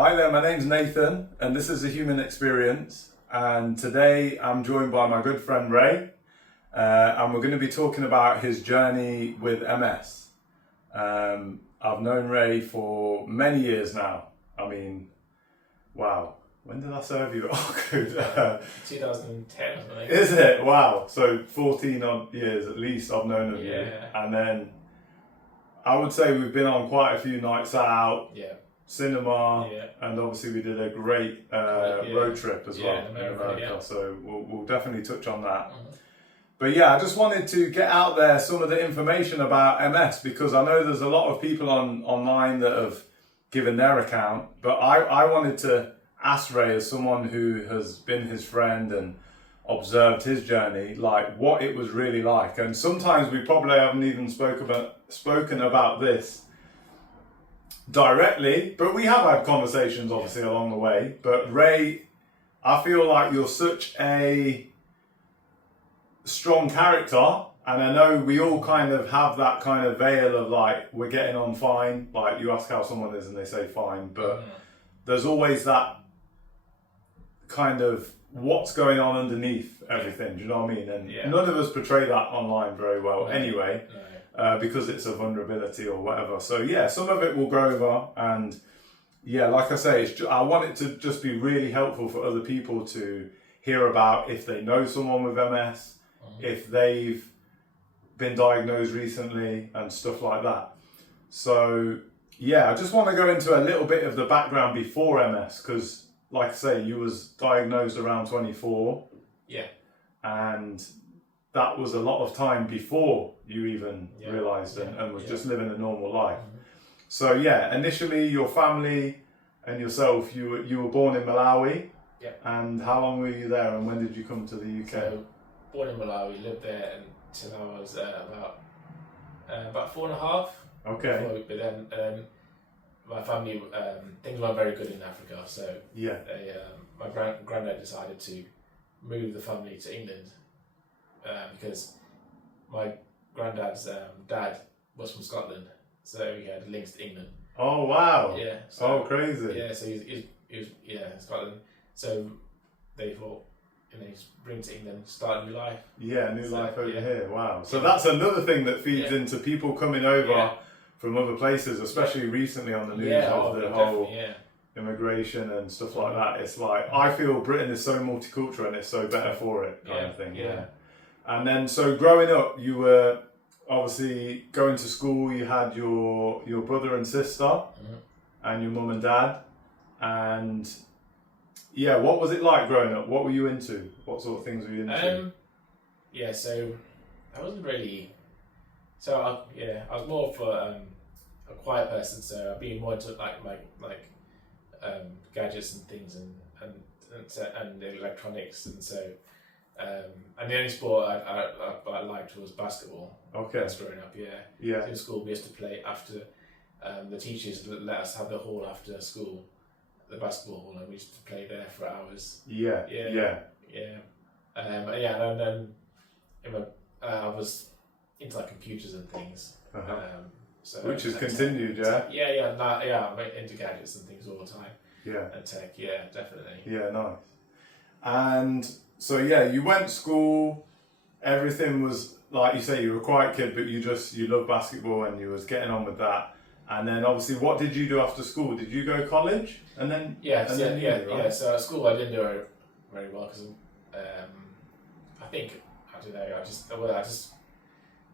Hi there, my name's Nathan, and this is A Human Experience. And today I'm joined by my good friend Ray, and we're going to be talking about his journey with MS. I've known Ray for many years now. I mean, wow, when did I serve you? Oh, good. 2010 or something. Is it? Wow. So 14 odd years at least I've known of you. Yeah. And then I would say we've been on quite a few nights out. Yeah. Cinema, and obviously we did a great road trip as well in America. so we'll definitely touch on that. Mm-hmm. But yeah, I just wanted to get out there some of the information about MS, because I know there's a lot of people online that have given their account, but I wanted to ask Ray, as someone who has been his friend and observed his journey, like what it was really like. And sometimes we probably haven't even spoken about this directly, but we have had conversations obviously along the way. But Ray, I feel like you're such a strong character, and I know we all kind of have that kind of veil of like, we're getting on fine, like you ask how someone is and they say fine, but there's always that kind of what's going on underneath everything, do you know what I mean? And none of us portray that online very well anyway. Because it's a vulnerability or whatever. So yeah, some of it will go over, and yeah, like I say, I want it to just be really helpful for other people to hear about if they know someone with MS, if they've been diagnosed recently and stuff like that. So yeah, I just want to go into a little bit of the background before MS, because like I say, you was diagnosed around 24. Yeah. And that was a lot of time before you even realised and was just living a normal life. So yeah, initially your family and yourself, you were born in Malawi. Yeah. And how long were you there, and when did you come to the UK? So, born in Malawi, lived there until I was about 4.5. Okay. But then my family, things weren't very good in Africa, so my granddad decided to move the family to England. Because my granddad's dad was from Scotland, so he had links to England. Oh wow! Yeah. So, crazy. Yeah. So he was Scotland. So they thought, he's bring to England, start a new life. Yeah, new life over here. Wow. So that's another thing that feeds into people coming over from other places, especially recently on the news of the whole immigration and stuff like that. It's like, I feel Britain is so multicultural and it's so better for it, kind of thing. Yeah. And then, so growing up, you were obviously going to school. You had your brother and sister, and your mum and dad. And yeah, what was it like growing up? What were you into? What sort of things were you into? So I wasn't really. So I was more of a quiet person. So I've been more into like gadgets and things and electronics, and so. And the only sport I liked was basketball. Okay. That's growing up, yeah. In school, we used to play after the teachers let us have the hall after school, the basketball hall, and we used to play there for hours. Yeah. And then I was into like computers and things. So which has continued, yeah. I'm into gadgets and things all the time. Yeah. And tech, definitely. Yeah, nice. And so yeah, you went to school, everything was, like you say, you were a quiet kid, but you loved basketball and you was getting on with that. And then obviously, what did you do after school? Did you go to college? And then So at school I didn't do it very well because I just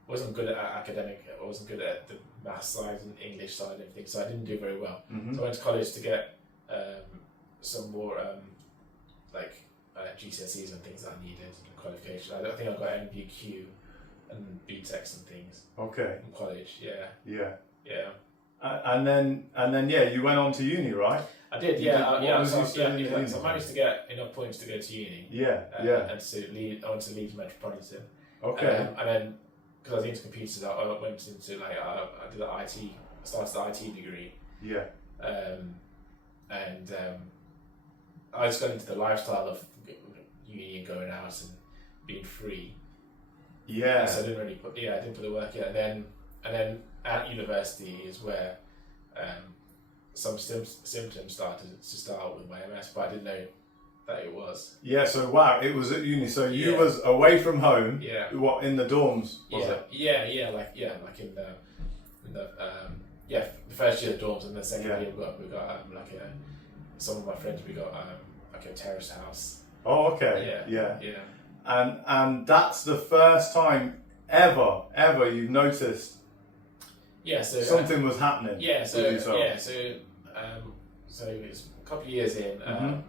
wasn't good at academic. I wasn't good at the math side and English side and everything, so I didn't do very well. So I went to college to get some more GCSEs and things that I needed, qualification. I think I got NVQ and BTECs and things. Okay. In college, Yeah. And then you went on to uni, right? I did, So I managed to get enough points to go to uni. And I went to Leeds Metropolitan. Okay. And then because I was into computers, I went into I did the IT. I started the IT degree. Yeah. I just got into the lifestyle of uni and going out and being free. Yeah. So I didn't put the work in. And then at university is where some symptoms started to start with my MS, but I didn't know that it was. Yeah, so wow, it was at uni. So you Yeah. was away from home. Yeah. What, in the dorms was Yeah. it? Yeah, like in the the first year of dorms, and the second Yeah. year we got some of my friends, we got like a terrace house. Oh, okay. Yeah. And that's the first time ever you've noticed Yeah, so something was happening. so with yourself. so it was a couple of years in, Mhm.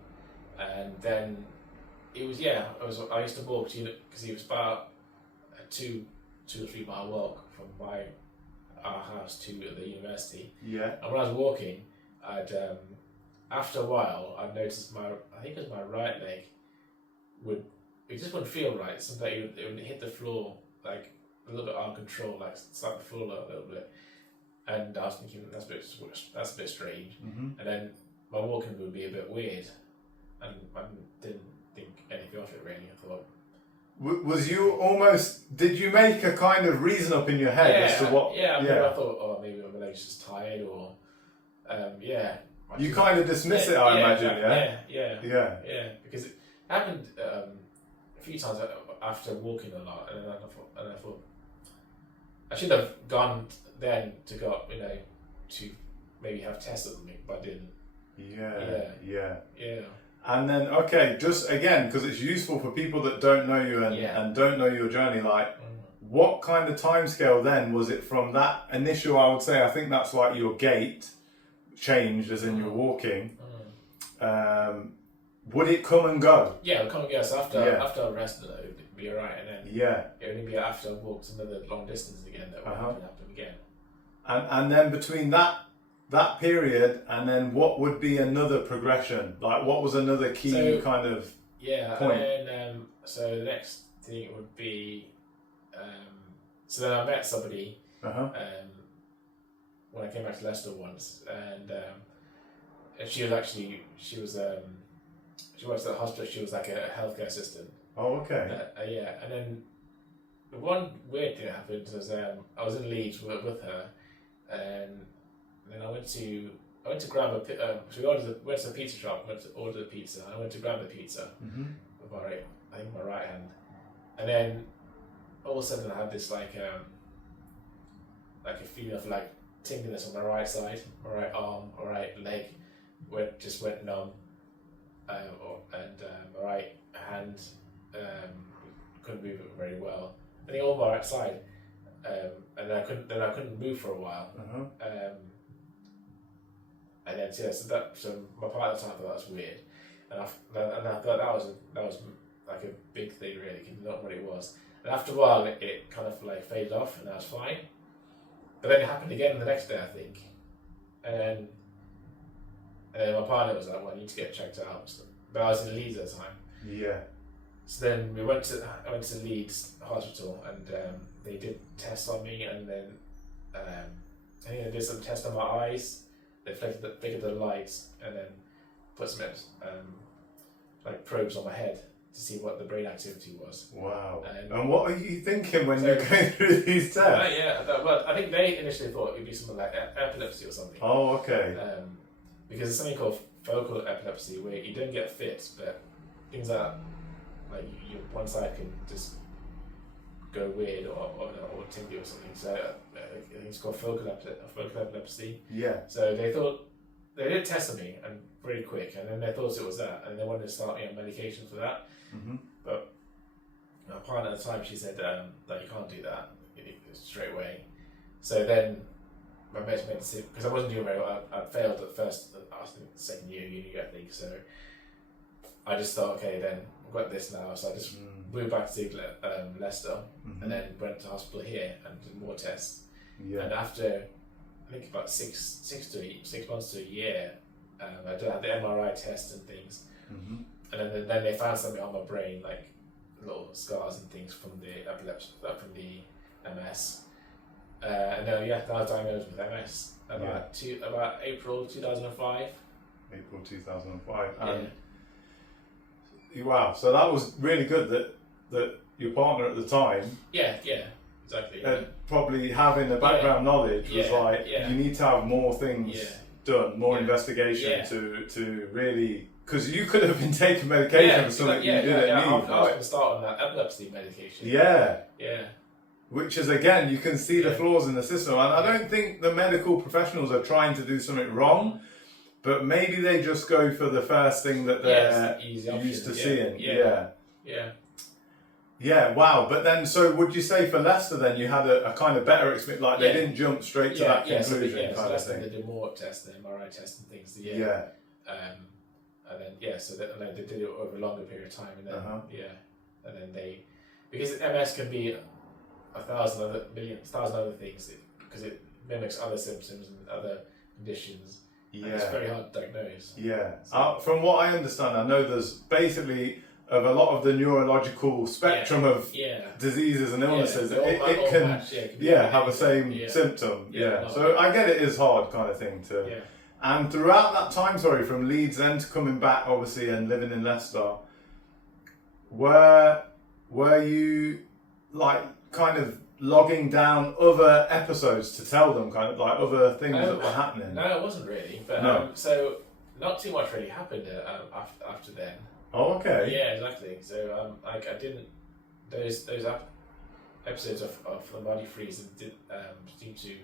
and then it was I used to walk because it was about a 2 or 3 mile walk from our house to the university. Yeah. And when I was walking, I'd after a while I'd noticed I think it was my right leg it just wouldn't feel right. Sometimes it would hit the floor like a little bit out of control, like start to fall a little bit. And I was thinking that's a bit strange. Mm-hmm. And then my walking would be a bit weird, and I didn't think anything of it really. I thought. Was you almost? Did you make a kind of reason up in your head as to what? Yeah. I thought, oh, maybe my leg's just tired, or You kind of dismiss it, I imagine. Yeah. Because it happened a few times after walking a lot, and I thought I should have gone then to maybe have tests or something, but I didn't. Yeah. And then, okay, just again, because it's useful for people that don't know you and don't know your journey, like, what kind of timescale then was it from that initial, I would say, I think that's like your gait changed as in you're walking. Would it come and go? Yeah, it would come and go. So after I rested, it would be alright, and then it would only be after I walked another long distance again that would happen again. And then between that period and then what would be another progression? Like what was another key kind of point? And then so the next thing would be so then I met somebody when I came back to Leicester once, and she works at the hospital. She was like a healthcare assistant. Oh, okay. And then the one weird thing that happened was I was in Leeds with her, and then I went to grab so we went to the pizza shop, went to order the pizza, and I went to grab the pizza with my right hand, and then all of a sudden I had this like a feeling of like tingliness on my right side, my right arm, my right leg, just went numb, and my right hand couldn't move it very well. I think all my right side, and I couldn't move for a while. And then so my partner at the time thought that was weird, and I thought that was like a big thing really, not what it was. And after a while, it kind of like faded off, and I was fine. But then it happened again the next day, I think, and then my partner was like, "Well, I need to get checked out." But I was in Leeds at the time. Yeah. So then I went to Leeds Hospital, and they did tests on me, and then I think they did some tests on my eyes. They flickered the lights, and then put some like probes on my head to see what the brain activity was. Wow. And what are you thinking when you're going through these tests? Well, I think they initially thought it would be something like epilepsy or something. Oh, okay. Because there's something called focal epilepsy where you don't get fits, but things are like one side can just go weird or tingly or something. So I think it's called focal epilepsy. Yeah. So they thought they did test on me and very quick, and then they thought it was that, and they wanted to start me on medication for that. But my partner at the time, she said that you can't do that straight away. So then my mates made the decision, because I wasn't doing very well. I failed at first. I was in the second year of uni, I think. So I just thought, okay, then I've got this now. So I just moved back to Leicester, and then went to hospital here and did more tests. Yeah. And after I think about 6 months to a year, I did have the MRI test and things, and then they found something on my brain, like little scars and things from the epilepsy, from the MS. And then I was diagnosed with MS about April 2005. April 2005. Wow, so that was really good that your partner at the time, Exactly. probably having the background knowledge was you need to have more things done, more investigation to really, because you could have been taking medication for something you didn't need. I was going to start on that epilepsy medication. Yeah. Yeah. Which is, again, you can see the flaws in the system. And I don't think the medical professionals are trying to do something wrong, but maybe they just go for the first thing that they're used to seeing. Yeah, wow. But then, so would you say for Leicester then you had a kind of better experience, like they didn't jump straight to that conclusion kind of thing? They did more tests, the MRI tests and things. And then, so and then they did it over a longer period of time. And then, and then because MS can be 1,000 other things, because it mimics other symptoms and other conditions. Yeah. And it's very hard to diagnose. Yeah. So, from what I understand, I know there's basically of a lot of the neurological spectrum of diseases and illnesses, it can have the same symptom. So I get it is hard kind of thing to. Yeah. And throughout that time, from Leeds then to coming back, obviously, and living in Leicester, were you like kind of logging down other episodes to tell them kind of like other things that were happening? No, it wasn't really. But so not too much really happened after then. Oh, okay. Yeah, exactly. So I didn't those episodes of the body freeze did seem to.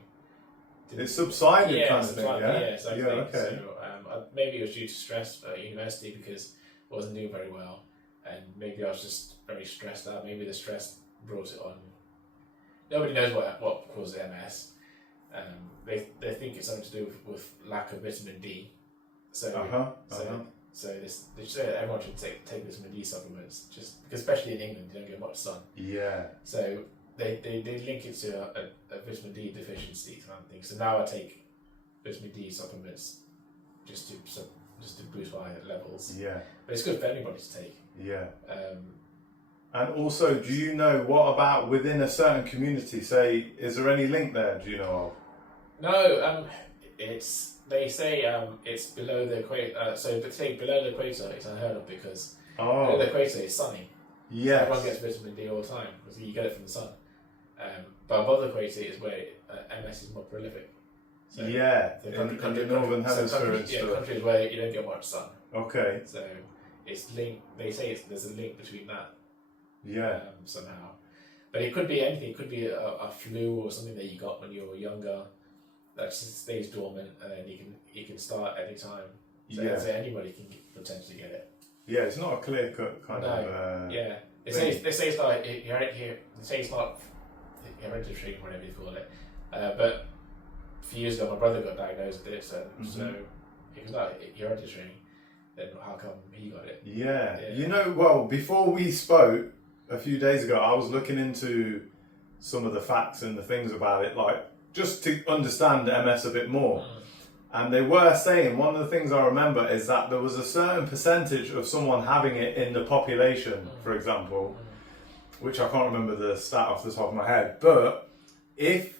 It subsided kind of thing, yeah? Exactly. Yeah, okay. So maybe it was due to stress at university because I wasn't doing very well, and maybe I was just very stressed out. Maybe the stress brought it on. Nobody knows what causes MS. They think it's something to do with lack of vitamin D. So they say that everyone should take vitamin D supplements, just because especially in England you don't get much sun. Yeah. So they link it to a vitamin D deficiency kind of thing. So now I take vitamin D supplements just to boost my levels. Yeah. But it's good for anybody to take. Yeah. And also, do you know what about within a certain community? Say, is there any link there? Do you know of? No. They say it's below the equator. So below the equator, it's unheard of because below the equator it's sunny. Yeah. So everyone gets vitamin D all the time because you get it from the sun. But above the equator is where MS is more prolific. So in the northern hemisphere and stuff. Countries where you don't get much sun. Okay. So it's linked. They say there's a link between that. Yeah. Somehow, but it could be anything. It could be a flu or something that you got when you were younger that just stays dormant, and then you can start any time. So anybody can potentially get it. Yeah, it's not a clear cut kind of. They say it's not hereditary, whatever you call it. But a few years ago, my brother got diagnosed with it. So if it's not hereditary, then how come he got it? Yeah. Before we spoke a few days ago, I was looking into some of the facts and the things about it, like just to understand MS a bit more. And they were saying, one of the things I remember is that there was a certain percentage of someone having it in the population, for example, which I can't remember the stat off the top of my head, but if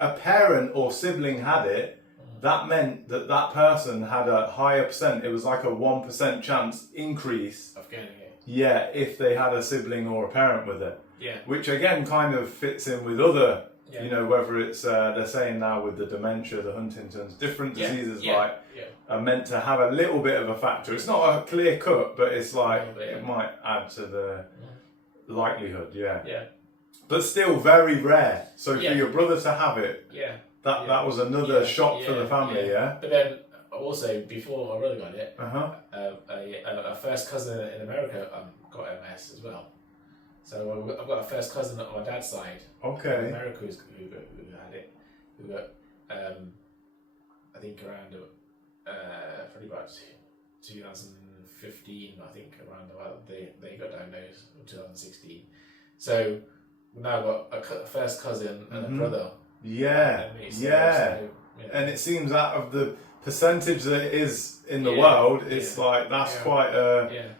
a parent or sibling had it, that meant that person had a higher percent. It was like a 1% chance increase of getting it. Yeah, if they had a sibling or a parent with it. Yeah. Which again kind of fits in with other, whether it's, they're saying now with the dementia, the Huntington's, different diseases are meant to have a little bit of a factor. It's not a clear cut, but it's like, it might add to the likelihood, Yeah. But still very rare. So for your brother to have it, that was another shock for the family, But then also before my brother got it, a first cousin in America got MS as well. So I've got a first cousin on my dad's side. Okay. In America who had it, who got I think around probably about 2015. I think around about they got diagnosed in 2016. So now I've got a first cousin and a brother. Yeah. And it seems out of the percentage that it is in the world, it's like that's quite a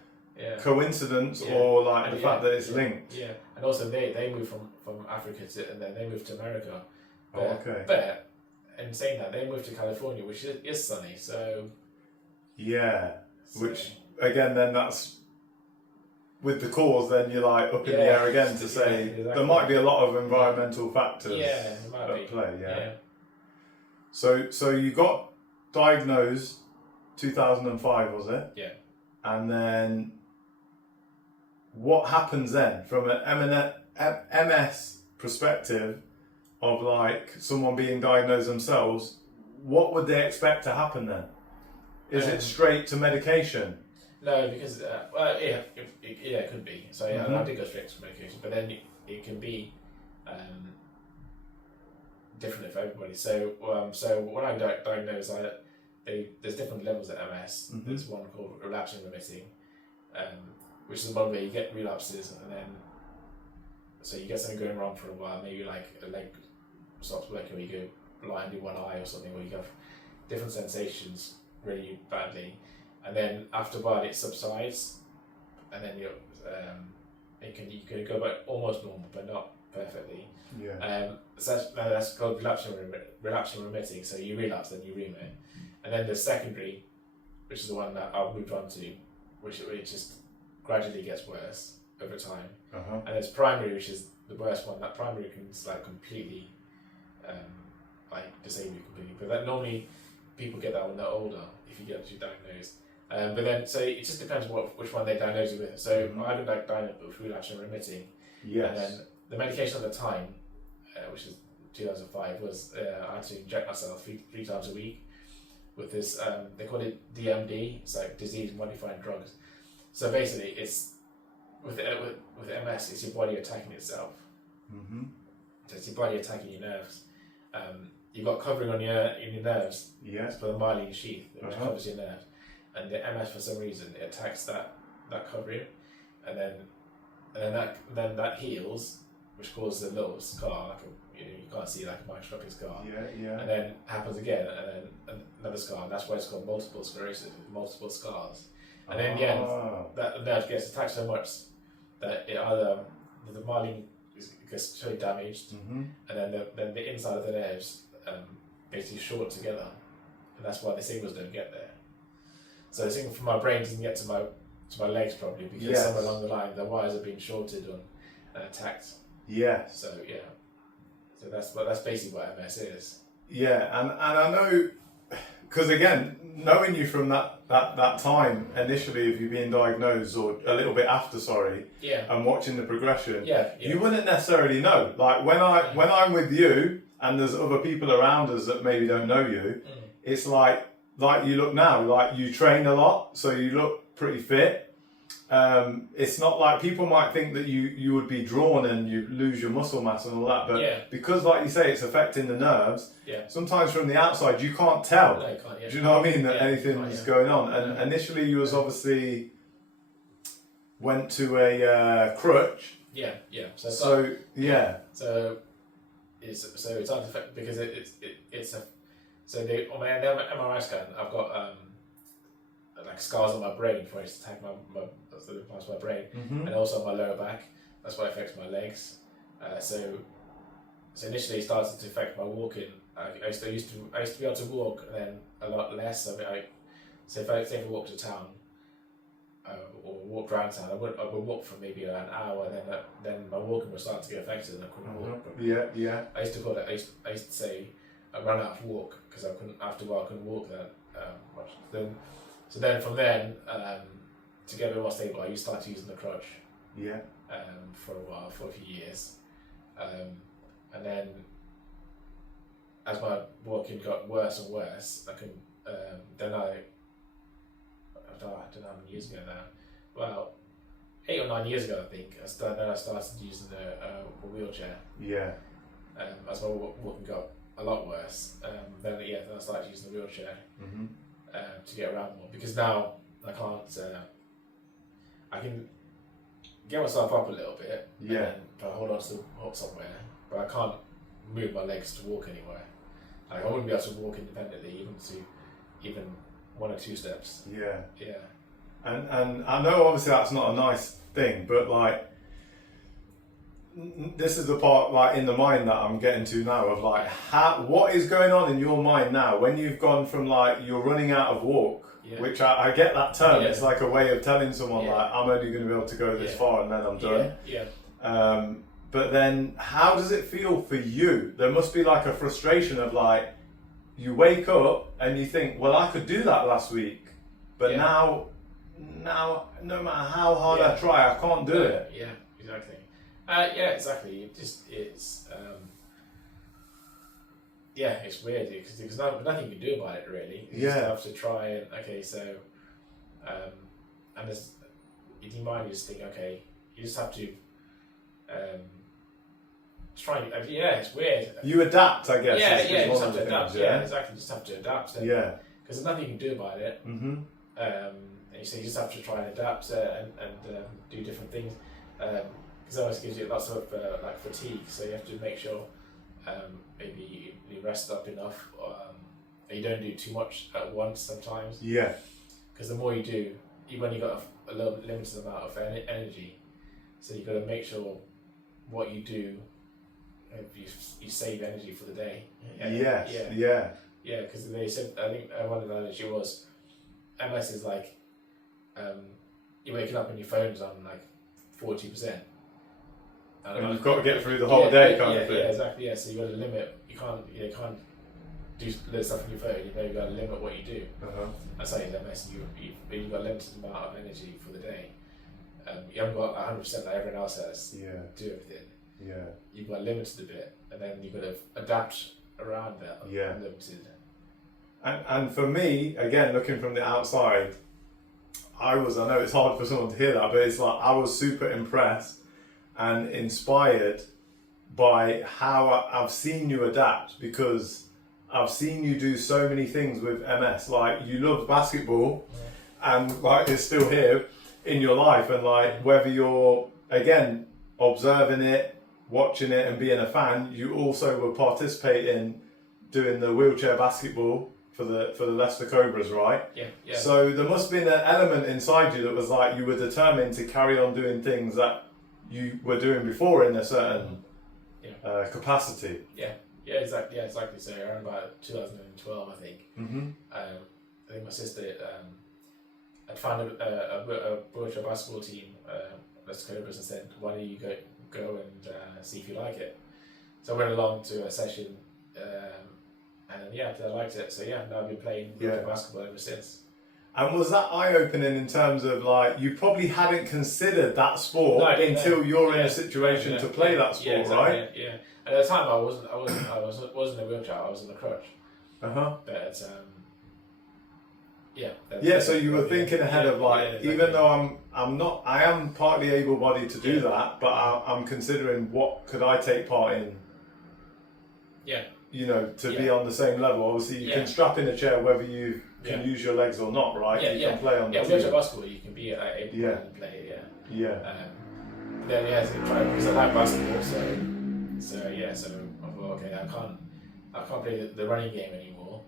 coincidence or like the fact that it's linked. Yeah, and also they moved from Africa and then they moved to America. But, But in saying that, they moved to California, which is sunny. So which again then that's with the cause, then you're like up in the air again to say there might be a lot of environmental factors at play. So you got diagnosed 2005, was it? Yeah. And then what happens then from an MS perspective of like someone being diagnosed themselves? What would they expect to happen then? Is it straight to medication? No, because it could be. So I did go straight to medication, but then it can be different for everybody. So when I diagnosed, there's different levels of MS. Mm-hmm. There's one called relapsing remitting, which is the one where you get relapses, and then so you get something going wrong for a while. Maybe like a leg stops working, or you go blind in one eye or something, or you have different sensations really badly, and then after a while it subsides, and then you can go back almost normal, but not perfectly. Yeah. So that's called relapsing remitting. So you relapse, then you remit, and then the secondary, which is the one that I've moved on to, which just gradually gets worse over time. Uh-huh. And it's primary, which is the worst one. That primary can like completely disable you completely. But that normally people get that when they're older if you get actually diagnosed. But then so it just depends which one they diagnose you with. So I got diagnosed with relapsing remitting. Yes. And then the medication at the time, which is 2005, was I had to inject myself three times a week with this. They call it DMD. It's like disease modifying drugs. So basically, it's with MS, it's your body attacking itself. Mm-hmm. So it's your body attacking your nerves. You've got covering on your nerves. Yes. For the myelin sheath, which covers your nerves, and the MS for some reason it attacks that covering, and then that heals, which causes a little scar, like you can't see like a microscopic scar. Yeah. And then happens again, and then another scar. And that's why it's called multiple sclerosis, multiple scars. And then in the end, that nerve gets attacked so much that it either the myelin gets so damaged, and then the inside of the nerves basically short together, and that's why the signals don't get there. So the signal from my brain doesn't get to my legs probably because somewhere along the line the wires are being shorted and attacked. Yes. So yeah. So that's basically what MS is. Yeah, and I know, because again, knowing you from that time initially of you being diagnosed, or a little bit after, and watching the progression, you wouldn't necessarily know. Like when I'm with you and there's other people around us that maybe don't know you, it's like you look now, like you train a lot, so you look pretty fit. It's not like people might think that you would be drawn and you lose your muscle mass and all that, but because like you say, it's affecting the nerves, sometimes from the outside you can't tell. No, you can't, Do you know what I mean? That anything's going on. And initially you was obviously went to a crutch. Yeah. So it's hard to affect because it's a so on my MRI scan I've got like scars on my brain for it to attack the parts of my brain, and also on my lower back. That's what affects my legs. So initially it started to affect my walking. I used to be able to walk, and then a lot less. So if I walk to town or walk around town, I would walk for maybe an hour, and then my walking would start to get affected, and I couldn't walk. Yeah. I used to call it. I used to say I ran out of walk because I couldn't. After a while, I couldn't walk that much. So then from then, to get a bit more stable, I started using the crutch. Yeah. For a while, for a few years, and then as my walking got worse and worse, I can. Then I don't know how many years ago now. Well, 8 or 9 years ago, I think. I started using a wheelchair. Yeah. As my walking got a lot worse, then I started using the wheelchair. To get around more, because now I can't. I can get myself up a little bit, and try to hold on to the hook somewhere, but I can't move my legs to walk anywhere. Like I wouldn't be able to walk independently, even 1 or 2 steps. Yeah. Yeah. And I know obviously that's not a nice thing, but like this is the part like in the mind that I'm getting to now of like what is going on in your mind now when you've gone from like you're running out of walk, which I get that term. It's like a way of telling someone like I'm only going to be able to go this far and then I'm done. But then how does it feel for you? There must be like a frustration of like you wake up and you think, well, I could do that last week, but Yeah. now, no matter how hard I try, I can't do it. Yeah, exactly. Yeah, exactly. It's it's weird because there's nothing you can do about it really. You just have to try and and there's in your mind you just think you just have to try. It's weird. You adapt, I guess. Yeah, is you one just of have the to adapt. things, Yeah, exactly. You just have to adapt. Yeah. Because there's nothing you can do about it. Mm-hmm. And you just have to try and adapt and do different things. Because it always gives you lots of like fatigue, so you have to make sure maybe you rest up enough, or you don't do too much at once sometimes. Yeah. Because the more you do, you've only got a little limited amount of energy, so you've got to make sure what you do, you save energy for the day. Yeah. Because they said, I think one of the analogy was, MS is like you're waking up and your phone's on like 40%. And you've got to get through the whole day kind of thing. Yeah, exactly. Yeah, so you've got to limit. You can't do little stuff on your phone. You've got to limit what you do. That's how you MS. You've got a limited amount of energy for the day. You haven't got 100% like everyone else has. To do everything. Yeah. You've got limited a bit, and then you've got to adapt around that. Limited. And for me, again, looking from the outside, I know it's hard for someone to hear that, but it's like I was super impressed and inspired by how I've seen you adapt, because I've seen you do so many things with MS. Like, you loved basketball, and like it's still here in your life, and like whether you're again observing it, watching it, and being a fan, you also were participating doing the wheelchair basketball for the Leicester Cobras, right? Yeah. So there must have been an element inside you that was like you were determined to carry on doing things that you were doing before in a certain capacity. Yeah, exactly. So around about 2012, I think. I think my sister had found a wheelchair basketball team, Leicester Cobras, and said, "Why don't you go and see if you like it?" So I went along to a session. And I liked it. So now I've been playing basketball ever since. And was that eye-opening in terms of like you probably hadn't considered that sport until you're in a situation to play that sport, exactly, right? Yeah. And at the time I wasn't in a wheelchair. I was in a crutch. But So you were thinking ahead of like, even though I am partly able-bodied to do that, but I'm considering what could I take part in. Yeah. To be on the same level. Obviously, you can strap in a chair whether you can use your legs or not, right? You can play on the team. Wheelchair basketball, you can be able to play, then because I like basketball, so I thought, I can't play the running game anymore.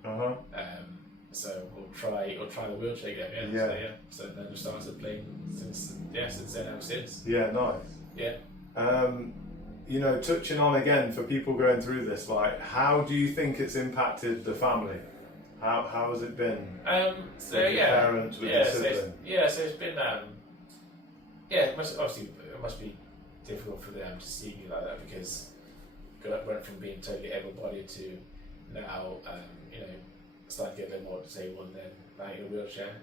So we'll try the wheelchair game. So then I started playing since then ever since. Yeah, nice. Yeah. Touching on again for people going through this, like, how do you think it's impacted the family? How has it been? With the parents, with the sibling? So it's been it must be difficult for them to see me like that, because I went from being totally able-bodied to now starting to get a bit more disabled and then like in a wheelchair.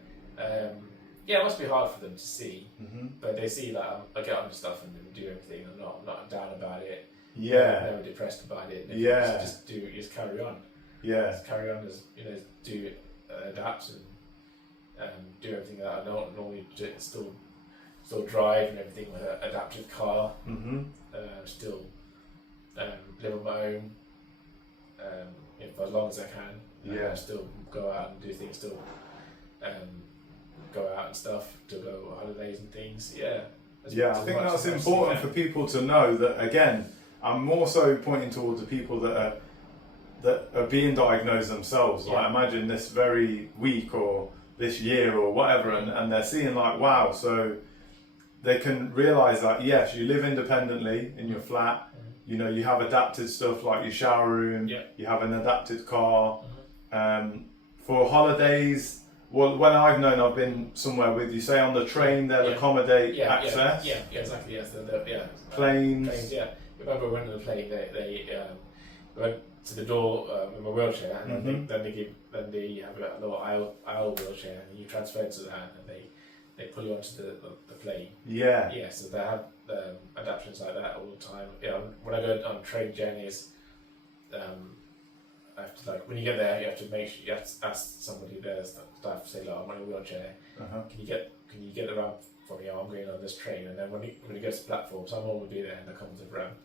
It must be hard for them to see, but they see that I get on stuff and do everything. I'm not down about it. I'm never depressed about it. Just carry on. Just carry on as do adapt and do everything that I don't normally do. Still drive and everything with an adapted car. Still live on my own. For as long as I can. Still go out and do things. Still. Go out and stuff, to go on holidays and things. I think that's important for people to know that. Again, I'm more so pointing towards the people that are being diagnosed themselves. Like, imagine this very week or this year or whatever, and they're seeing like, wow, so they can realise that yes, you live independently in your flat. You have adapted stuff like your shower room. You have an adapted car. For holidays. Well, when I've known I've been somewhere with you, say on the train, they'll accommodate access. Exactly. Yes, Planes. Planes. Yeah. Remember when on the plane, they went to the door in my wheelchair, and then they have a little aisle wheelchair, and you transfer to that, and they pull you onto the plane. Yeah. Yeah, so they have adaptations like that all the time. Yeah, when I go on train journeys, I have to, like, when you get there, you have to make sure you have to ask somebody there, staff, to say, like, I'm in a wheelchair. Can you get around for me? I'm going on this train, and then when you get to the platform, someone will be there and they'll come to the ramp,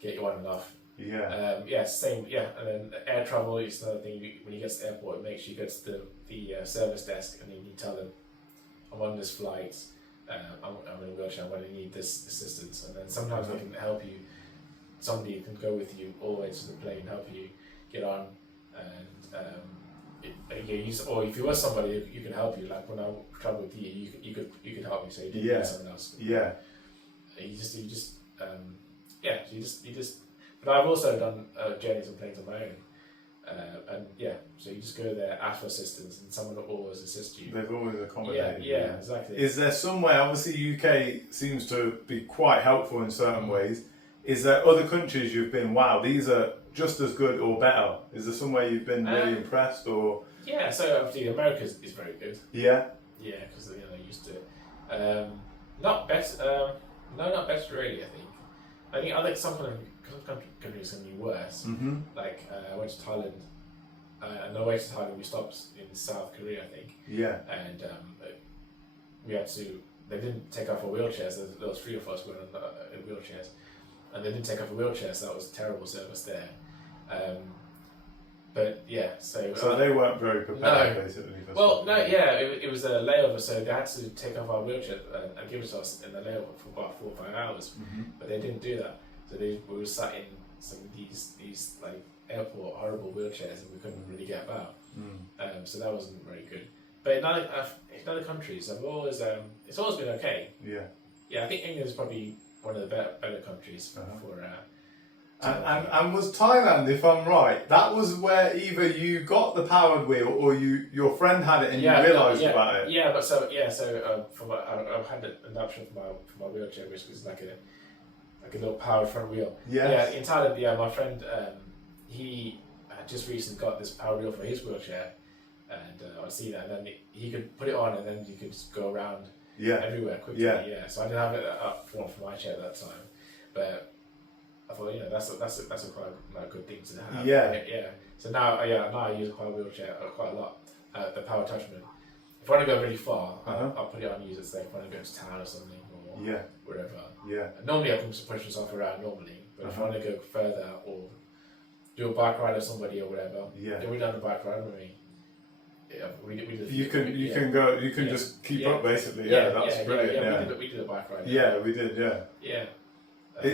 get you on and off. Yeah. Same. Yeah, and then air travel is another thing. When you get to the airport, make sure you go to the service desk, and then you tell them, I'm on this flight. I'm in a wheelchair. I'm going to need this assistance, and then sometimes they can help you. Somebody can go with you all the way to the plane, help you get on, and or if you were somebody who can help you, like when I travel with you, you could help me, so you didn't need someone else. Yeah. You just. But I've also done journeys on planes on my own, so you just go there, ask for assistance, and someone will always assist you. They've always accommodated. Yeah, exactly. Is there some way? Obviously, UK seems to be quite helpful in certain ways. Is there other countries you've been? Wow, these are just as good or better. Is there some way you've been really impressed, or? Yeah, so obviously America is very good. Yeah. Yeah, because they're used to it. Not best. No, not best really. I think other some countries can be worse. Like I went to Thailand. On the way to Thailand, we stopped in South Korea, I think. Yeah. And we had to. They didn't take off our wheelchairs. There was 3 of us were in wheelchairs, and they didn't take off our wheelchairs. So that was terrible service there. But yeah, so they weren't very prepared, basically. Well, no, yeah, it was a layover, so they had to take off our wheelchair and give it to us in the layover for about 4 or 5 hours. But they didn't do that, so we were sat in some of these like airport horrible wheelchairs, and we couldn't really get about. So that wasn't very good. But in other countries, it's always been okay. Yeah, I think England is probably one of the better countries for. And was Thailand, if I'm right, that was where either you got the powered wheel or your friend had it and you realised about it? Yeah, but I've had an option for my wheelchair, which was like a little powered front wheel. Yeah, in Thailand, my friend, he just recently got this powered wheel for his wheelchair, and I see that, and then he could put it on, and then you could just go around everywhere quickly. Yeah, so I didn't have it up for my chair at that time, but I thought, that's a quite good thing to have. Yeah. So now I use a power wheelchair quite a lot. The power attachment. If I want to go really far, I'll put it on and use it. Say if I want to go to town or something, or wherever. Yeah. And normally I can just push myself around normally, but if I want to go further or do a bike ride with somebody or whatever, then we done a bike ride with me. Yeah, you can just keep up basically. That's brilliant. We did a bike ride. Yeah, we did. Yeah.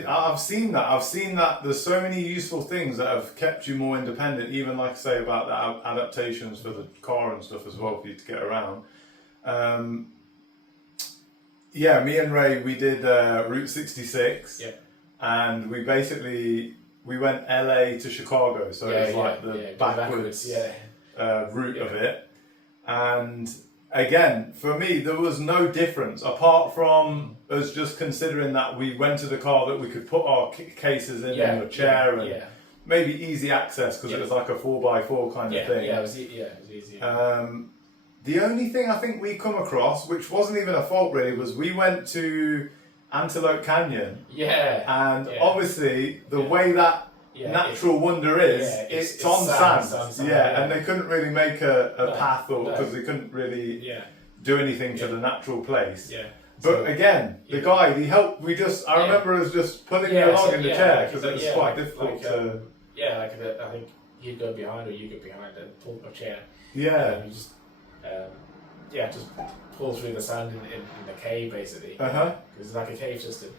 I've seen that. There's so many useful things that have kept you more independent. Even like I say about the adaptations for the car and stuff as well for you to get around. Me and Ray, we did Route 66. And we went LA to Chicago, so it was the backwards route of it. And again, for me, there was no difference apart from us just considering that we rented a car that we could put our cases in your chair and maybe easy access because it was like a 4x4 kind of thing. Yeah, it was easy. The only thing I think we come across, which wasn't even a fault really, was we went to Antelope Canyon. And obviously the way that natural wonder is, it's on sand. And they couldn't really make a path because they couldn't really do anything to the natural place. But again, the guide, he helped. I remember us just pulling you along in the chair because it was quite difficult to. I think he'd go behind or you go behind and pull my chair. And you just pull through the sand in the cave basically. Because it's like a cave system.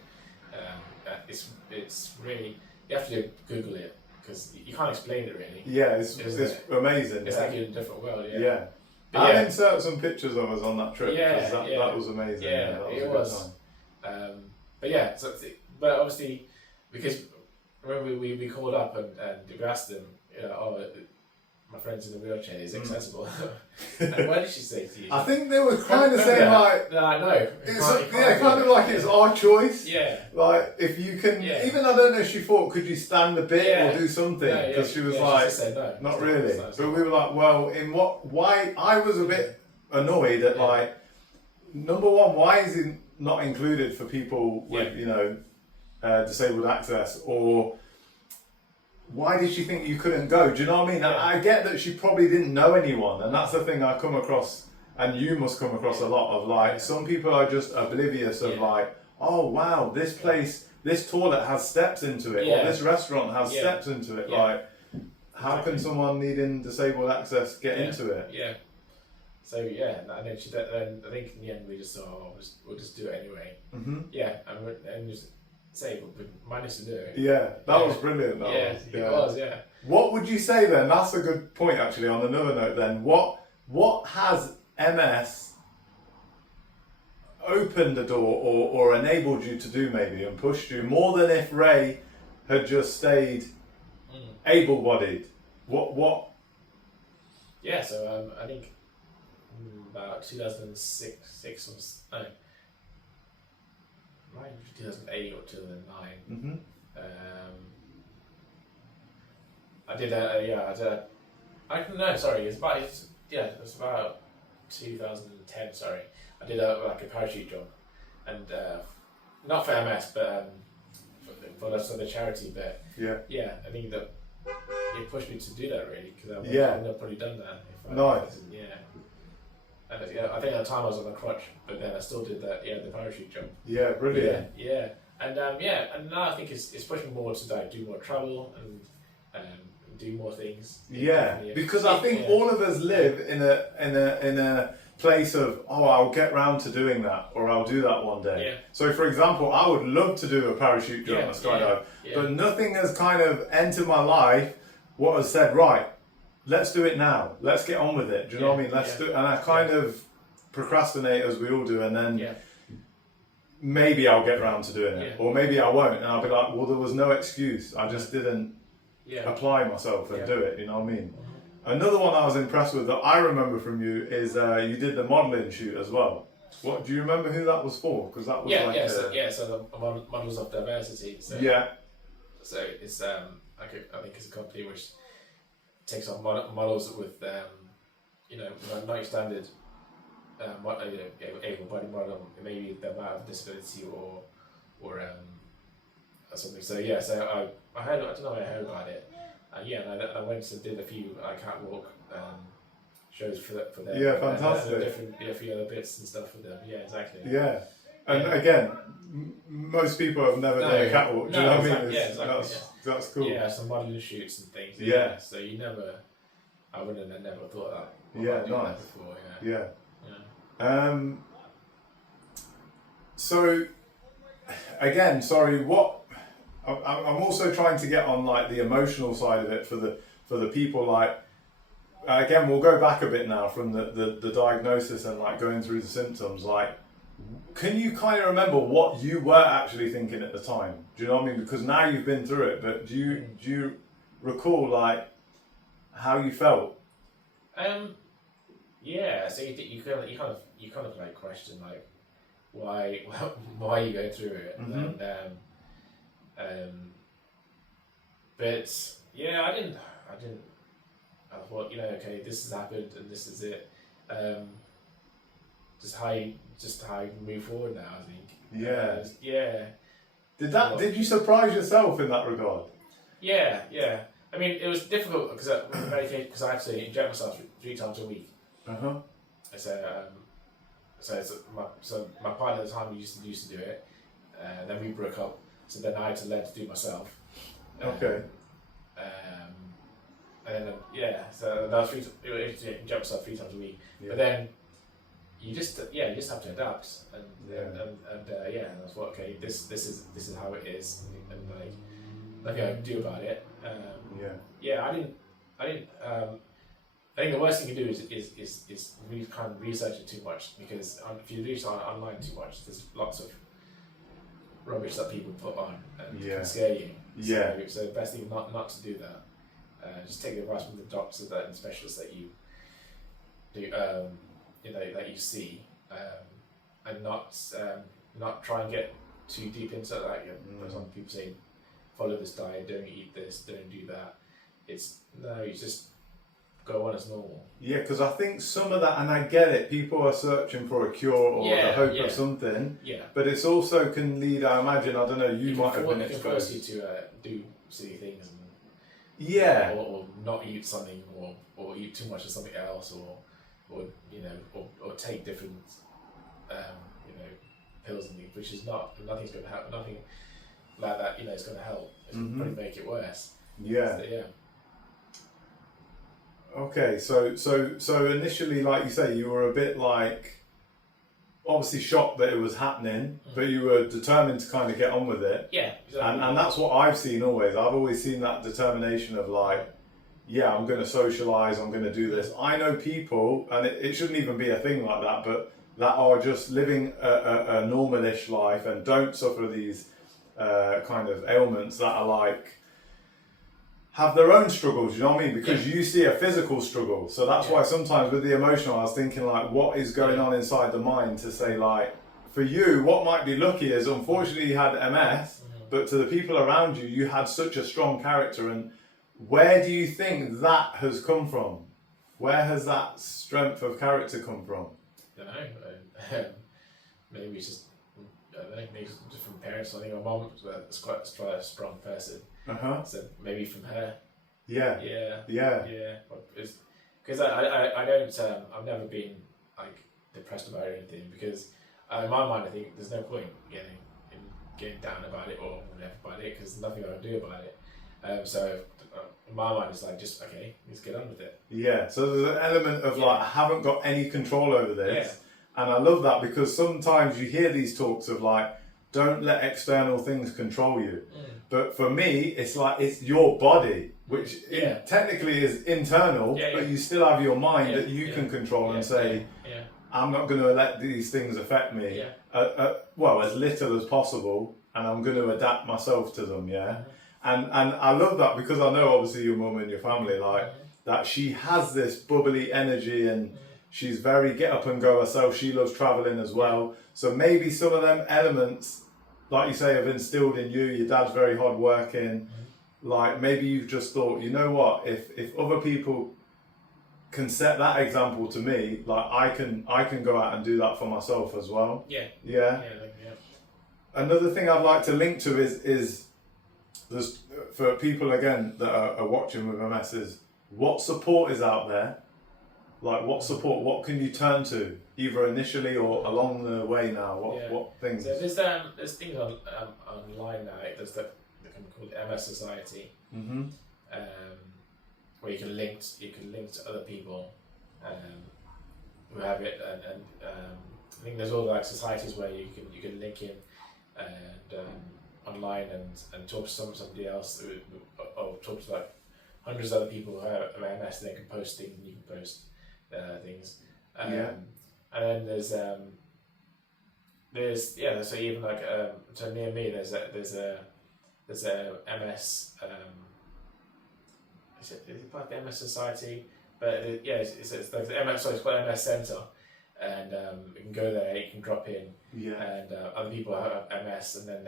It's really, you have to Google it because you can't explain it really. It's amazing. It's like you're in a different world. I'll insert some pictures of us on that trip because that was amazing. That was a good time. But obviously, because remember we called up and we asked them, my friend's in a wheelchair, is accessible. And what did she say to you? I think they were kind of saying like, no, I know. kind of like it's our choice. Yeah. Like if you can, even I don't know if she thought, could you stand a bit or do something? Because she was like, she said no, not really. But we were like, well, why? I was a bit annoyed at like, number one, why is it not included for people with, disabled access, or why did she think you couldn't go? Do you know what I mean? I get that she probably didn't know anyone, and that's the thing I come across, and you must come across a lot of, like, some people are just oblivious of like, oh wow, this place, this toilet has steps into it, or this restaurant has steps into it. Like, how can someone needing disabled access get into it? Yeah. So and then then I think in the end we just thought, we'll just do it anyway. Mm-hmm. Yeah, and just say we managed to do it. Yeah, that was brilliant. It was. Yeah. What would you say then? That's a good point actually. On another note, then, what has MS opened the door or enabled you to do maybe and pushed you more than if Ray had just stayed able-bodied? What? Yeah. So I think about 2006 or no. 2008 or 2009. Mm-hmm. I did I don't know. Sorry, it was about 2010. Sorry, I did a parachute jump, and not for MS, but for the charity. But I think that it pushed me to do that really, because I wouldn't have probably done that. Nice. And I think at the time I was on a crutch, but then I still did that. The parachute jump. Yeah, brilliant. Yeah. And and now I think it's pushing more to like do more travel and do more things. Yeah, because I think all of us live in a place of, oh, I'll get round to doing that, or I'll do that one day. Yeah. So for example, I would love to do a parachute jump, a skydive, but nothing has kind of entered my life what has said, right, let's do it now. Let's get on with it. Do you know what I mean? Let's do it. And I kind of procrastinate, as we all do, and then maybe I'll get around to doing it, or maybe I won't, and I'll be like, well, there was no excuse. I just didn't apply myself and do it. You know what I mean? Mm-hmm. Another one I was impressed with that I remember from you is you did the modelling shoot as well. What do you remember who that was for? Because that was so the Models of Diversity. So, so it's I think it's a company which takes on models with not standard able-bodied model, maybe they might have disability or something. So I heard, I don't know where I heard about it. And I went and did a few catwalk shows for them. Yeah, fantastic. A few other bits and stuff for them. Yeah, exactly. Yeah, and again, most people have never done a catwalk. Do you know what I mean? That's cool. Yeah, some modelling shoots and things. Yeah. So I wouldn't have never thought that. Yeah, nice. That before. Yeah. So again, sorry. I'm also trying to get on like the emotional side of it for the people. Like again, we'll go back a bit now from the diagnosis and like going through the symptoms. Like, can you kind of remember what you were actually thinking at the time? Do you know what I mean? Because now you've been through it, but do you recall like how you felt? Yeah. So you kind of like question like why are you going through it? Mm-hmm. But yeah, I didn't. I thought, okay, this has happened and this is it. Just how you move forward now, I think. Yeah. Did you surprise yourself in that regard? Yeah. I mean, it was difficult because I have to inject myself 3 times a week. So my partner at the time used to do it, then we broke up. So then I had to learn to do myself. Okay. And then so that was inject myself 3 times a week. Yeah. But then you just have to adapt and that's what this is how it is, and like nothing I can do about it. I think the worst thing you can do is really kind of research it too much, because if you research online too much, there's lots of rubbish that people put on and can scare you. So the best thing not to do that. just take the advice from the doctors and specialists that you do, that you see, and not try and get too deep into it. Like some people say, follow this diet, don't eat this, don't do that. You just go on as normal. Yeah, because I think some of that, and I get it, people are searching for a cure or the hope of something. Yeah. But it's also can lead, I imagine, I don't know, you might have been exposed. It can force you to do silly things. Or not eat something, or eat too much of something else, or take different pills and things, which is nothing's going to help. Nothing like that, is going to help. It's going to probably make it worse. Yeah. So, yeah. Okay, so initially, like you say, you were a bit like, obviously shocked that it was happening, but you were determined to kind of get on with it. Yeah, exactly. And that's what I've seen always. I've always seen that determination of like, yeah, I'm going to socialise, I'm going to do this. I know people, and it shouldn't even be a thing like that, but that are just living a normalish life and don't suffer these kind of ailments that are like, have their own struggles, you know what I mean? Because you see a physical struggle. So that's why sometimes with the emotional, I was thinking like, what is going on inside the mind to say like, for you, what might be lucky is unfortunately you had MS, but to the people around you, you had such a strong character. And where do you think that has come from? Where has that strength of character come from? I don't know. Maybe it's just, I don't know, maybe it's different parents. I think my mum was quite a strong person. So maybe from her. Yeah. Because I don't. I've never been like depressed about it or anything, because in my mind I think there's no point getting down about it or whatever about it, because there's nothing I can do about it. So in my mind it's like, just okay, let's get on with it. Yeah. So there's an element of like, I haven't got any control over this, and I love that, because sometimes you hear these talks of like, don't let external things control you. But for me, it's like, it's your body, which technically is internal, but you still have your mind that you can control and say, I'm not going to let these things affect me, well, as little as possible, and I'm going to adapt myself to them, And I love that, because I know obviously your mum and your family, like, that she has this bubbly energy, and she's very get up and go herself. She loves travelling as well. So maybe some of them elements, like you say, have instilled in you. Your dad's very hard working. Like, maybe you've just thought, you know what, if other people can set that example to me, like I can go out and do that for myself as well. Yeah. Another thing I'd like to link to is there's, for people again that are watching with MS, is what support is out there. Like, what support? What can you turn to, either initially or along the way now? What things? So there's things online now. There's the company called MS Society, where you can link to other people who have it, and I think there's all like societies where you can link in and online and talk to somebody else, or talk to like hundreds of other people who have MS. And they can post things, and you can post things. And then there's so even like so near me there's a MS is it like the MS Society, but it's like the MS, sorry, it's called MS Centre, and you can go there, you can drop in, and other people have MS, and then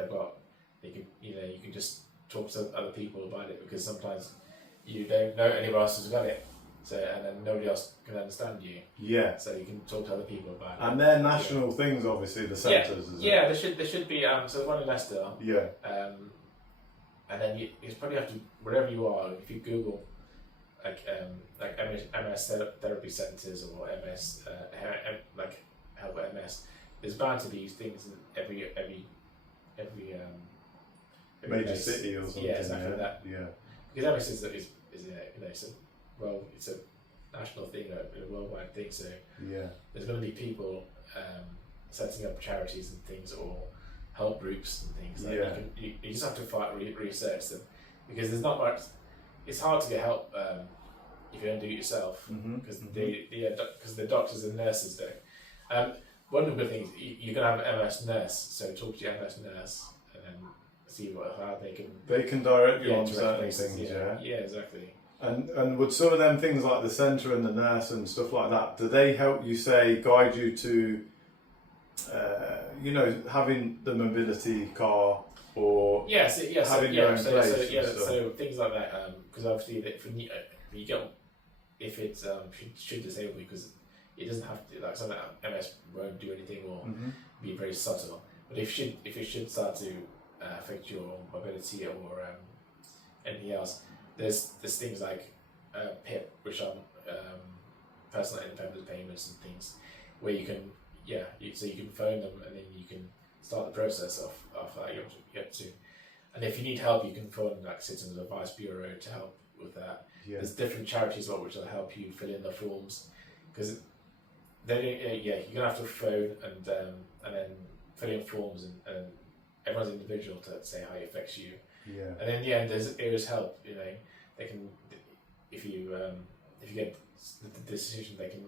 you can just talk to other people about it, because sometimes you don't know anybody else has got it. So, and then nobody else can understand you. Yeah. So you can talk to other people about it. And they're national things, obviously, the centres. There should be. So there's one in Leicester. Yeah. And then you probably have to, wherever you are, if you Google like MS therapy centres or MS like help MS, there's bound to be things in every major place. city or something. Yeah, exactly that. Yeah. Because MS is it's a national thing, a worldwide thing. So there's going to be people setting up charities and things, or help groups and things. Like you just have to research them, because there's not much. It's hard to get help if you don't do it yourself, because because the doctors and nurses don't. One of the good things, you're going to have an MS nurse, so talk to your MS nurse and then see how they can direct you on certain things. Yeah, exactly. And would some of them things like the centre and the nurse and stuff like that, do they help you, say, guide you to, having the mobility car or having your own place? So things like that, because obviously you get, if it's should disable you, because it doesn't have to, like something like MS won't do anything or be very subtle, but if it should start to affect your mobility or anything else, there's things like PIP, which are personal independent payments and things, where you can so you can phone them and then you can start the process of you have to, and if you need help you can phone like Citizens Advice Bureau to help with that. There's different charities which will help you fill in the forms, because then you're gonna have to phone and then fill in forms and everyone's individual to say how it affects you. And in the end, there is help. They can, if you get the decision, they can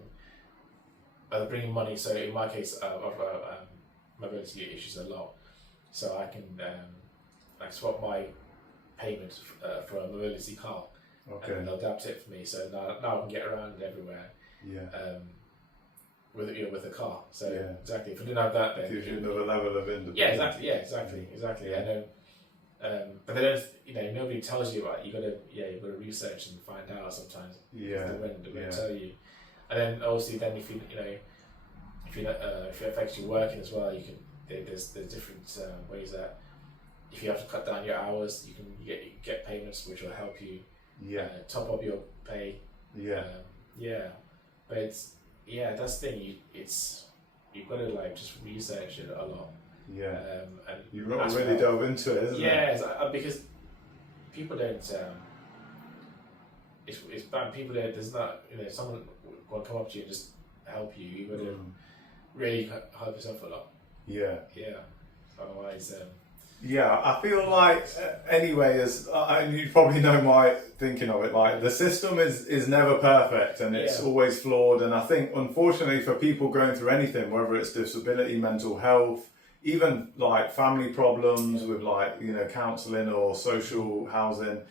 bring in money. So in my case, I've got mobility issues a lot, so I can like swap my payment for a mobility car, and they'll adapt it for me. So now I can get around everywhere. With a car. So exactly, if I didn't have that, then gives you another level of independence. Exactly. I know. But they don't, nobody tells you about it. You've got to research and find out sometimes. They won't tell you. And then obviously, then if it affects your working as well, you can. There's different ways that if you have to cut down your hours, you can get payments which will help you top up your pay. But it's that's the thing. You've got to just research it a lot. And you really delve into it, isn't it? Because people don't. It's bad. People don't. There's not. Someone will come up to you and just help you. You've got to really help yourself a lot. Otherwise. I feel like anyway, and you probably know my thinking of it. Like the system is never perfect and it's always flawed. And I think unfortunately for people going through anything, whether it's disability, mental health, even like family problems with counselling or social housing,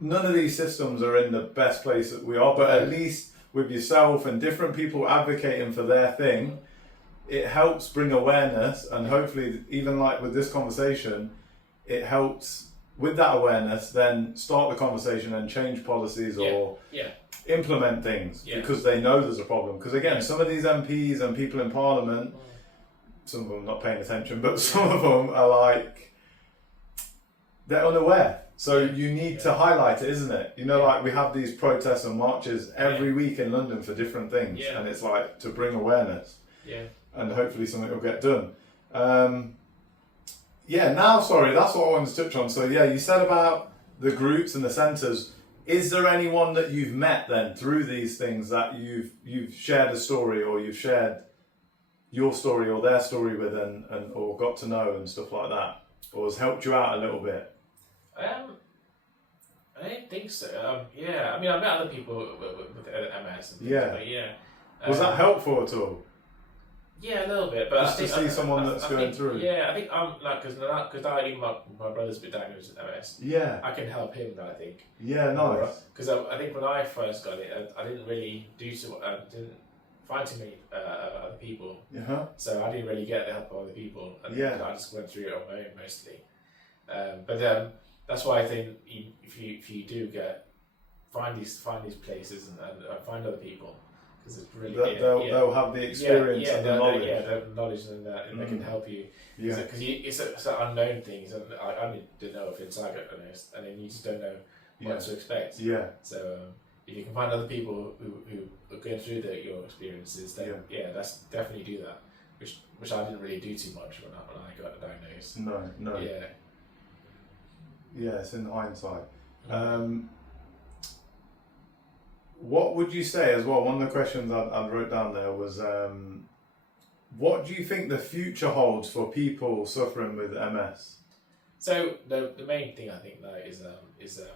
none of these systems are in the best place that we are. But at least with yourself and different people advocating for their thing, it helps bring awareness, and hopefully even like with this conversation, it helps with that awareness then start the conversation and change policies or implement things because they know there's a problem. Because again, some of these MPs and people in Parliament, some of them not paying attention, but some of them are they're unaware. So you need to highlight it, isn't it? Like we have these protests and marches every week in London for different things, and it's like to bring awareness. And hopefully something will get done. Now, sorry, that's what I wanted to touch on. So you said about the groups and the centres. Is there anyone that you've met then through these things that you've shared a story, or you've shared your story or their story with and or got to know and stuff like that, or has helped you out a little bit? I don't think so. I mean, I met other people with MS. And Was that helpful at all? Yeah, a little bit, but just to see someone that's going through. Yeah, I think because my brother's been diagnosed with MS. I can help him. I think. Nice. Because I think when I first got it, I didn't really I didn't find too many other people. So I didn't really get the help of other people. And I just went through it on my own mostly. But that's why I think if you do find these places and find other people. Because it's really they'll have the experience and the knowledge. The knowledge and that, and they can help you. Because it's an unknown thing. So I didn't know if it's diagnosed, and then you just don't know what to expect. So if you can find other people who are going through your experiences, then that's definitely do that. Which I didn't really do too much when I got diagnosed. No. It's in hindsight. What would you say as well? One of the questions I wrote down there was, what do you think the future holds for people suffering with MS? So the main thing I think now is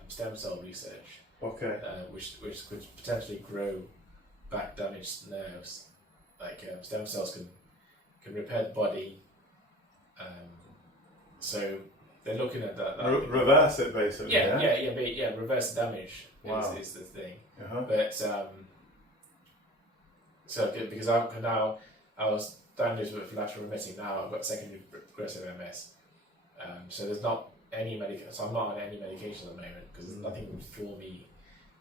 stem cell research. Which could potentially grow back damaged nerves. Stem cells can repair the body. So they're looking at that. Reverse it basically. Yeah. Reverse the damage is the thing. But so good because I was diagnosed with lateral remitting. Now I've got secondary progressive MS. So there's not any medication. So I'm not on any medication at the moment because there's nothing for me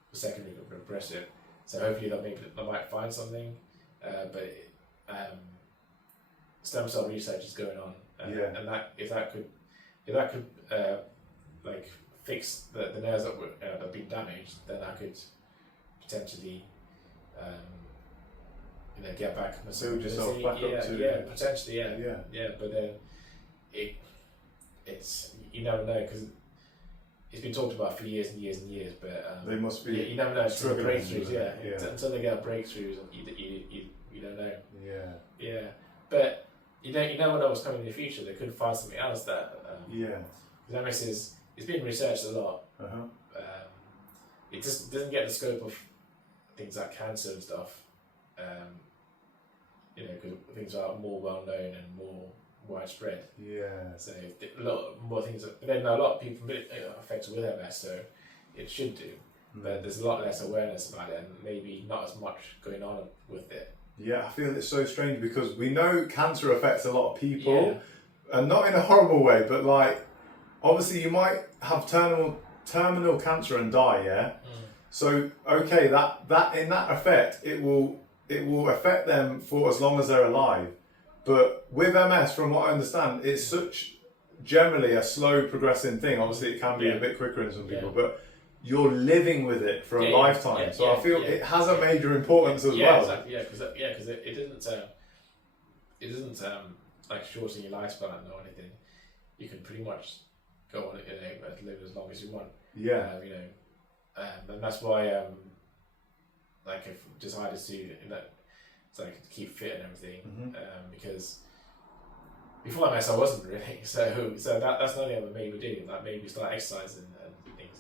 for secondary progressive. So hopefully they might find something. But stem cell research is going on, and that if that could like fix the nerves that have been damaged, then I could potentially get back. Build yourself back up to potentially but then it's you never know because it's been talked about for years and years and years, but they must be you never know until the breakthroughs. Until they get breakthroughs, you don't know. But you never know what's coming in the future. They could find something else that because MS it's been researched a lot. It just doesn't get the scope of things like cancer and stuff. Because things are more well known and more widespread. So a lot more things. But then a lot of people are affected with MS, so it should do. But there's a lot less awareness about it, and maybe not as much going on with it. I feel it's so strange because we know cancer affects a lot of people, and not in a horrible way, but like obviously you might have terminal cancer and die. So okay, that in that effect it will affect them for as long as they're alive. But with MS, from what I understand, it's such generally a slow progressing thing. Obviously, it can be a bit quicker in some people, but you're living with it for a lifetime. So I feel it has a major importance as well. Exactly. Because it doesn't like shorten your lifespan or anything. You can pretty much go on live as long as you want. And that's why like I've decided to keep fit and everything, because before MS I wasn't really. So that's not what made me do. That made me start exercising and things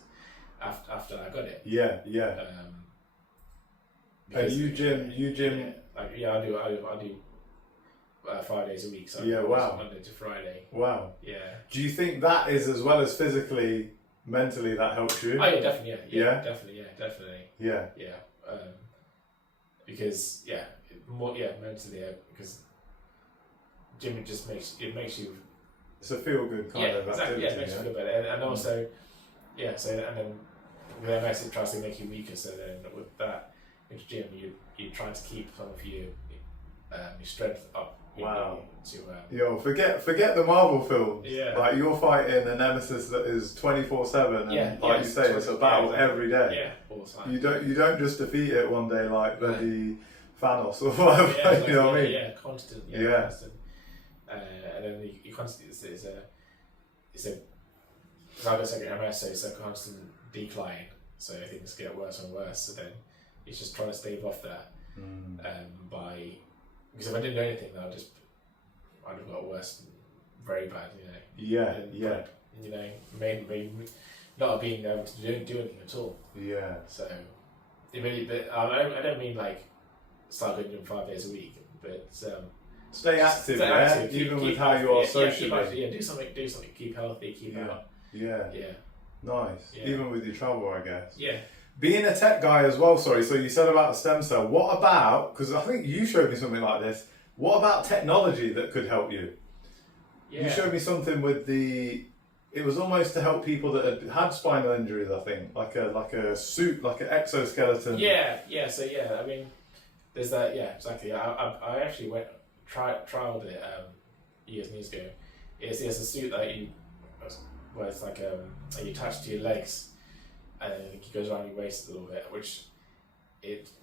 after I got it. And you gym? I do 5 days a week. So Monday to Friday. Wow. Do you think that is as well as physically, mentally that helps you? Oh yeah, definitely. Definitely. Because mentally, because gym just makes you. It's a feel good kind of activity. It makes you feel better, and also, so and then with MS it tries to make you weaker. So then with that, in the gym you're trying to keep some of your strength up. Forget the Marvel films. Like you're fighting a nemesis that is 24/7, and like you say, it's a battle every day. All the time. You don't just defeat it one day like bloody Thanos or whatever. You know what I mean? Constant. Constant. And then you constantly it's a because I've got second MS, so it's a constant decline. So things get worse and worse. So then it's just trying to stave off that because if I didn't do anything, I'd have got worse, very bad. Maybe not being able to do anything at all. So I don't mean like start going to gym 5 days a week, but stay active, even with how you are socially. Do something, keep healthy, keep out. Nice. Even with your travel, I guess. Being a tech guy as well, so you said about the stem cell. What about, because I think you showed me something like this, what about technology that could help you? You showed me something with it was almost to help people that had spinal injuries, I think, like a suit, like an exoskeleton. So I mean, there's that, exactly. I actually trialed it years and years ago. It's a suit that where it's like you attach to your legs, and then it goes around your waist a little bit, which it's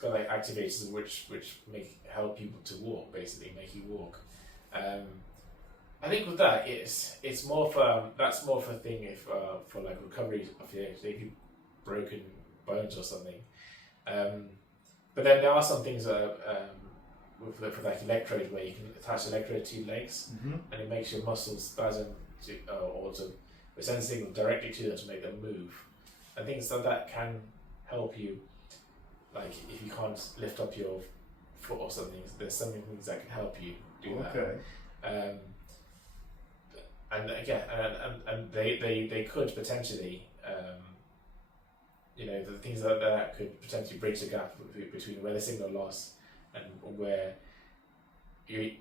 got like activators which help people to walk, basically make you walk. I think with that it's more for that's more for a thing if for like recovery of if you've broken bones or something. But then there are some things that with like electrode where you can attach an electrode to your legs, and it makes your muscles spasm or to send a signal directly to them to make them move. I think that can help you, like if you can't lift up your foot or something, there's some things that can help you do that. and again, and they could potentially, the things that could potentially bridge the gap between where the signal lost and where they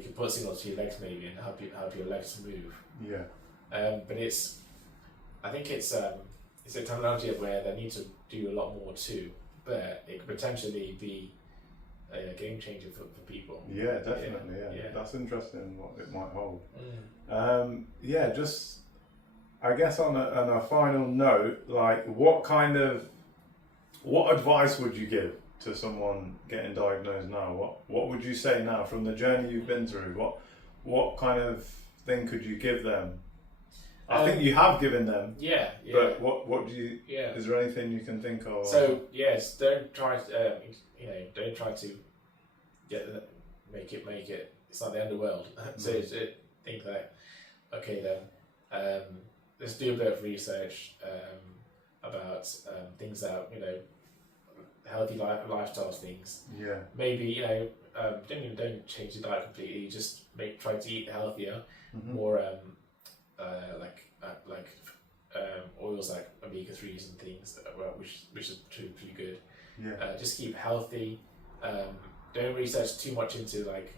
could put signals to your legs maybe and help your legs to move. Yeah. But I think it's a technology where they need to do a lot more too, but it could potentially be a game changer for people. Yeah, definitely. Yeah. That's interesting what it might hold. Just I guess on a final note, like what advice would you give to someone getting diagnosed now? What would you say now from the journey you've been through? What kind of thing could you give them? I think you have given them. Yeah. But what do you? Yeah. Is there anything you can think of? So yes, don't try to make it. It's not the end of the world. So think that. Okay then. Let's do a bit of research about things that healthy lifestyle things. Yeah. Maybe don't change your diet completely. Just try to eat healthier, more oils like omega-3s and things, which is pretty good. Yeah. Just keep healthy. Don't research too much into like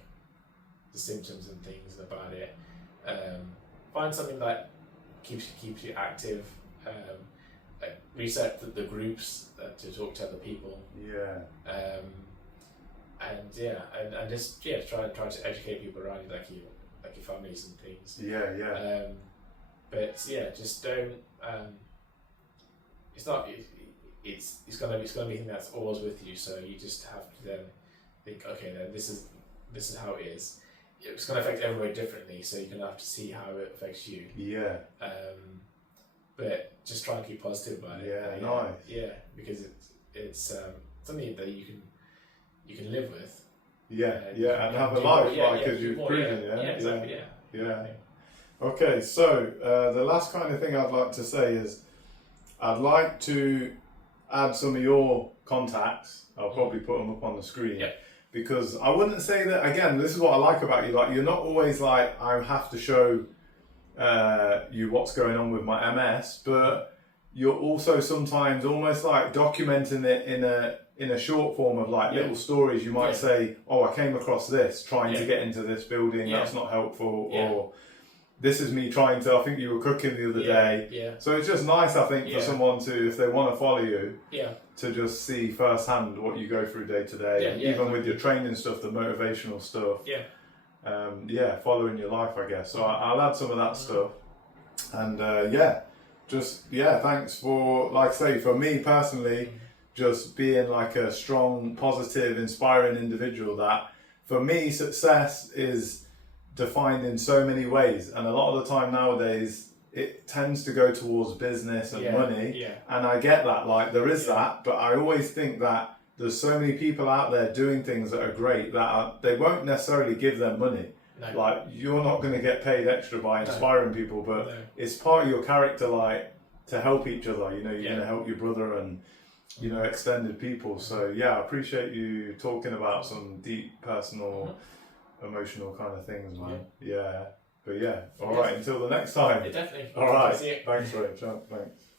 the symptoms and things about it. Find something that keeps you active. Research the groups to talk to other people. Yeah. And just try to educate people around you, like your families and things. Yeah. But just don't. It's not. It's gonna be something that's always with you. So you just have to then think, okay, then this is how it is. It's gonna affect everybody differently. So you're gonna have to see how it affects you. Yeah. But just try and keep positive about it. Yeah. Nice. Yeah, because it's something that you can live with. Yeah. And have a life, because you've proven. Yeah. Exactly. Yeah. Okay, so the last kind of thing I'd like to say is I'd like to add some of your contacts. I'll probably put them up on the screen. Yeah. Because I wouldn't say that, again, this is what I like about you, like you're not always like, I have to show you what's going on with my MS, but you're also sometimes almost like documenting it in a short form of like little stories. You might say, oh, I came across this, trying to get into this building, that's not helpful, or this is me trying to, I think you were cooking the other day. Yeah. So it's just nice, I think, for someone to, if they want to follow you, to just see firsthand what you go through day to day, even with your training stuff, the motivational stuff. Following your life, I guess. So I'll add some of that stuff. And thanks for, like I say, for me personally, just being like a strong, positive, inspiring individual that, for me, success is defined in so many ways, and a lot of the time nowadays it tends to go towards business and money, and I get that, like there is that, but I always think that there's so many people out there doing things that are great that they won't necessarily give them money. Like you're not going to get paid extra by inspiring people, but it's part of your character, like to help each other, you're going to help your brother and extended people. So I appreciate you talking about some deep personal emotional kind of things, man. But all right, until the next time. Definitely. All right, thanks, Rach. Thanks.